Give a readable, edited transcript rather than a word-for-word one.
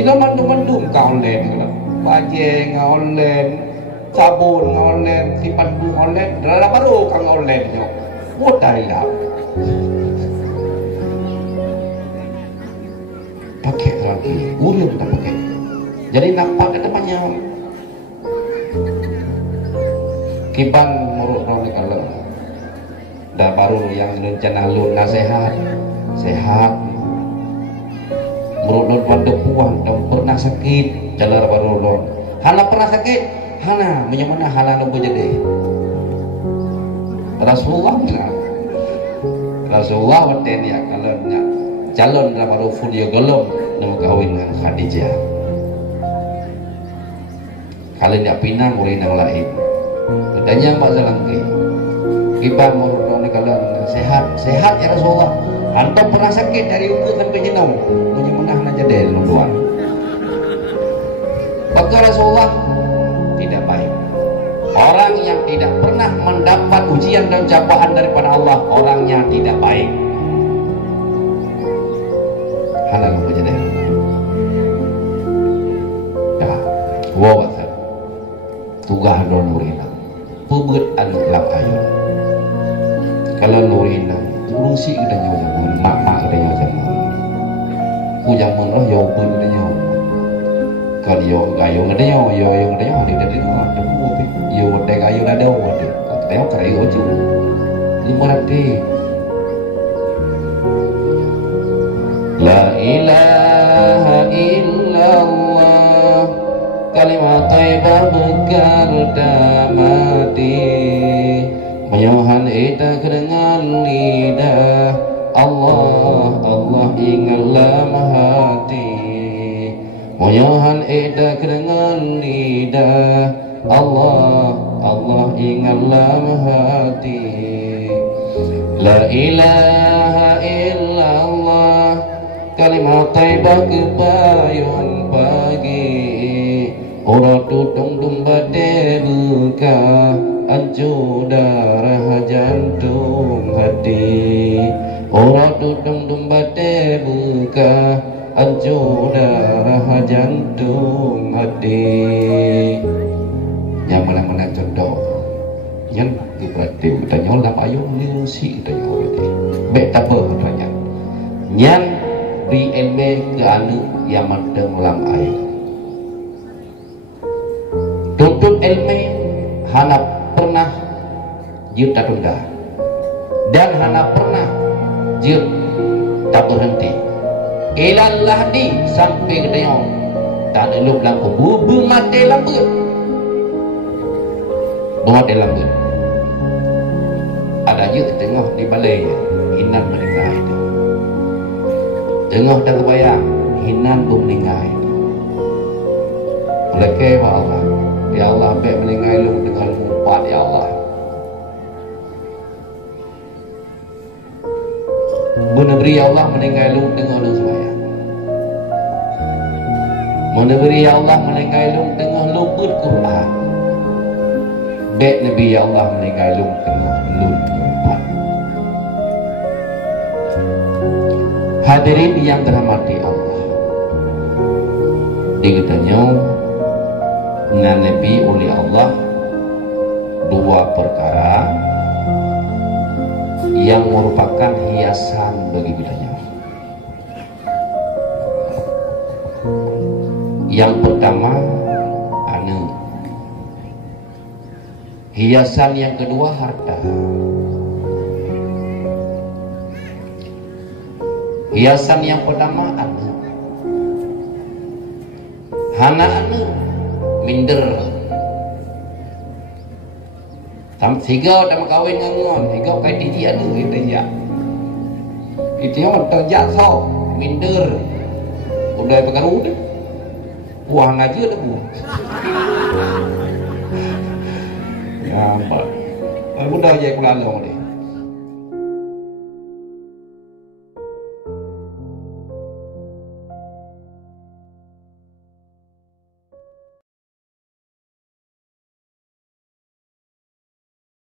Ino mandum-mandum ka online kalau wajah nga online, sabun nga online, sipandu online, dara baru kang online nyo. Mudah lah. Pakai lagi, urut tak pakai. Jadi nampak ada banyak. Kiban murut orang kalau dah baru yang rencana lun nasihat, sehat. Murut lun pada puan, dan pernah sakit, jalan baru lun. Hana pernah sakit, hana menyemana hana nunggu jadi. Rasulullah bilang, Rasulullah waktu dia kalau nak calon dalam baru full dia gelom nak kahwin dengan Khadijah. Kalau dia pinang mulai nang lain. Tanya Mbak Zalangki, kita menurut kalau sehat ya Rasulullah. Antum pernah sakit dari ukur sampai jenong, menyemana nak jadi luar. Maka Rasulullah tidak baik. Orang yang tidak pernah mendapat ujian dan cobaan daripada Allah, orangnya tidak baik. Halal apa jadi? Ya, wow, tugah don nurina, pubut anu lap ayu. Kalau nurina, urusi kita nyawa, mak kita nyawa sama. Kujang menroh yo pun kita nyawa. Kalau yo gayo kita nyawa, yo kita nyawa di dalam rumah, tapi yo dek gayo ada orang dek. Kita nyawa kerai ojo. Lima nanti. La ilaha illallah, kalimat thayyibah bekal damati, menyuhan ita dengan lidah. Allah, Allah ingatlah hati, menyuhan ita dengan lidah. Allah, Allah ingatlah hati. La ilaha illallah, kalimat thayyibah kepayun pagi, ora tutung tumbade luka, ancu darah jantung hati. Ora tutung tumbade luka, ancu darah jantung hati. Yang mana-mana contoh yang berarti kita nyolap ayam liusi kita nyolap betapa katanya yang BMB ke anu yang madeng lam air tuntut ilmu hana pernah jut tak tunda dan hana pernah jut tak berhenti ilallah di sampai ke tengok tak ada lup lampu bubu mati lampu buat dalam tu ada je tengah di balai hinan meninggal itu tengah tak kebayang hinan pun meninggal itu oleh ke Allah ya Allah baik meninggal lu dengan umpat ya Allah meneberi ya Allah meninggal lu dengan lu sembahyang meneberi ya Allah meninggal lu dengan lu Quran baik Nabi ya Allah meninggal lung tengah lung empat. Hadirin yang dirahmati Allah, dikatanya Nabi oleh Allah dua perkara yang merupakan hiasan bagi bidanya. Yang pertama hiasan, yang kedua harta. Hiasan yang pertama anak. Hana anak minder. Tam tiga dah kawin dengan tiga kai tiji anak itu ya. Itu yang terjatuh minder. Udah pegang udah. Buang aja dah buang. Ya, Pak. Mudah je aku lalu ni.